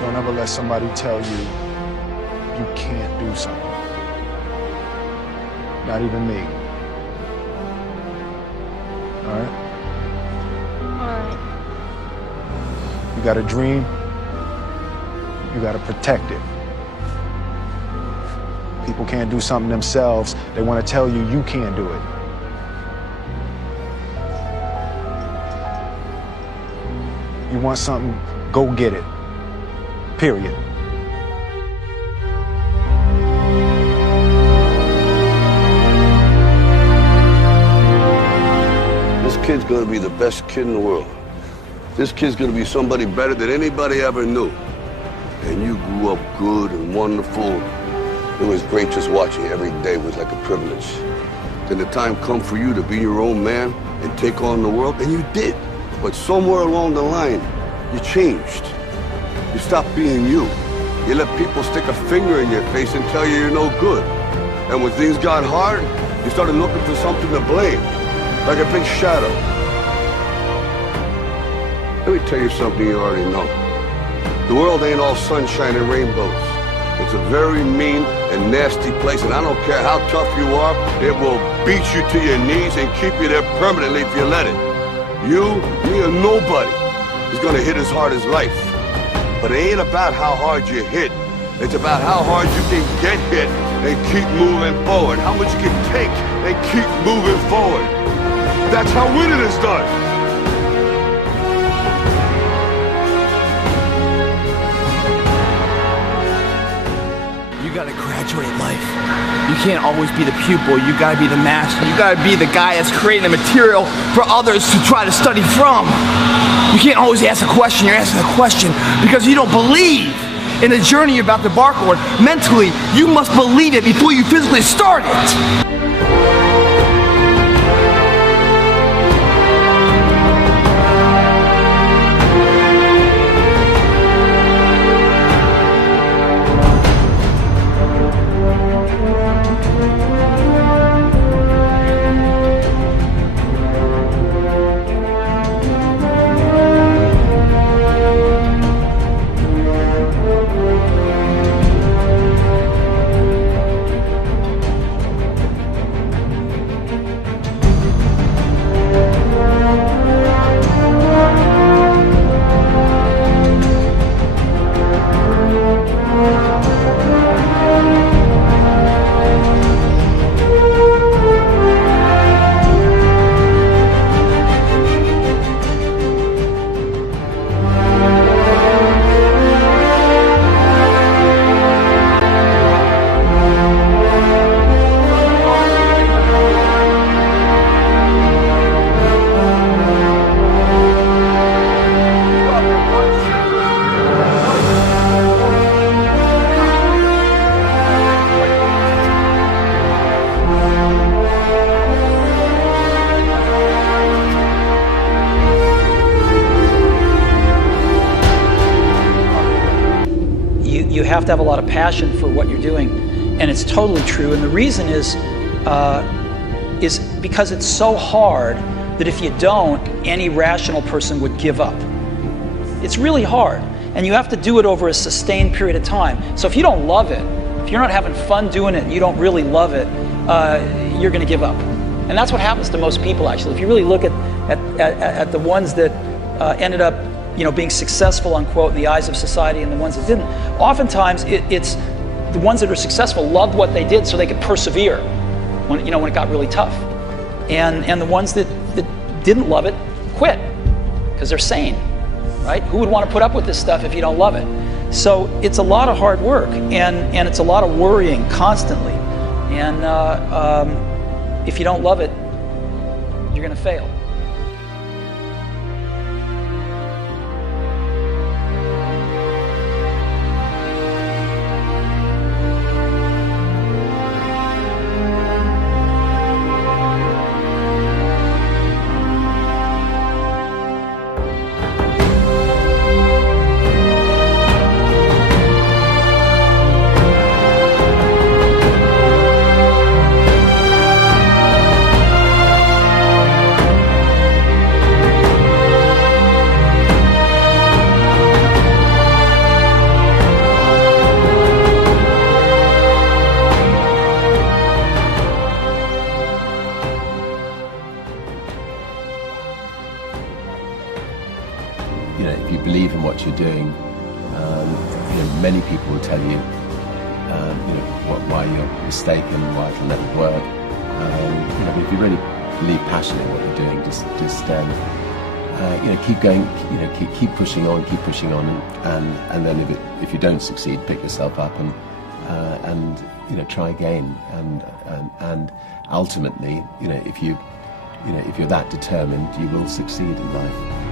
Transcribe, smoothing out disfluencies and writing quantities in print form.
Don't ever let somebody tell you you can't do something. Not even me. All right? Alright. You got a dream, you got to protect it. People can't do something themselves. They want to tell you you can't do it. You want something, go get it. Period. This kid's gonna be the best kid in the world. This kid's gonna be somebody better than anybody ever knew. And you grew up good and wonderful. It was great just watching you every day. It was like a privilege. Then the time come for you to be your own man and take on the world, and you did. But somewhere along the line, you changed. You stopped being you. You let people stick a finger in your face and tell you you're no good. And when things got hard, you started looking for something to blame, like a big shadow. Let me tell you something you already know. The world ain't all sunshine and rainbows. It's a very mean and nasty place, and I don't care how tough you are, it will beat you to your knees and keep you there permanently if you let it. You, me, or nobody is gonna hit as hard as life. But it ain't about how hard you hit. It's about how hard you can get hit and keep moving forward. How much you can take and keep moving forward. That's how winning is done. You gotta graduate life. You can't always be the pupil, you gotta be the master. You gotta be the guy that's creating the material for others to try to study from. You can't always ask a question, you're asking a question because you don't believe in the journey you're about to embark on. Mentally, you must believe it before you physically start it. You have to have a lot of passion for what you're doing, and it's totally true. And the reason is because it's so hard that if you don't, any rational person would give up. It's really hard, and you have to do it over a sustained period of time. So if you don't love it, if you're not having fun doing it, and you don't really love it, you're going to give up. And that's what happens to most people, actually. If you really look at the ones that ended up being successful, unquote, in the eyes of society, and the ones that didn't. Oftentimes, it's the ones that are successful loved what they did so they could persevere when it got really tough. And the ones that didn't love it quit because they're sane, right? Who would want to put up with this stuff if you don't love it? So it's a lot of hard work, and it's a lot of worrying constantly. And if you don't love it, you're going to fail. Many people will tell you, why you're mistaken, why it'll never work. But if you really believe passionately in what you're doing, just keep going, keep pushing on, and then if you don't succeed, pick yourself up and try again, and ultimately, if you're that determined, you will succeed in life.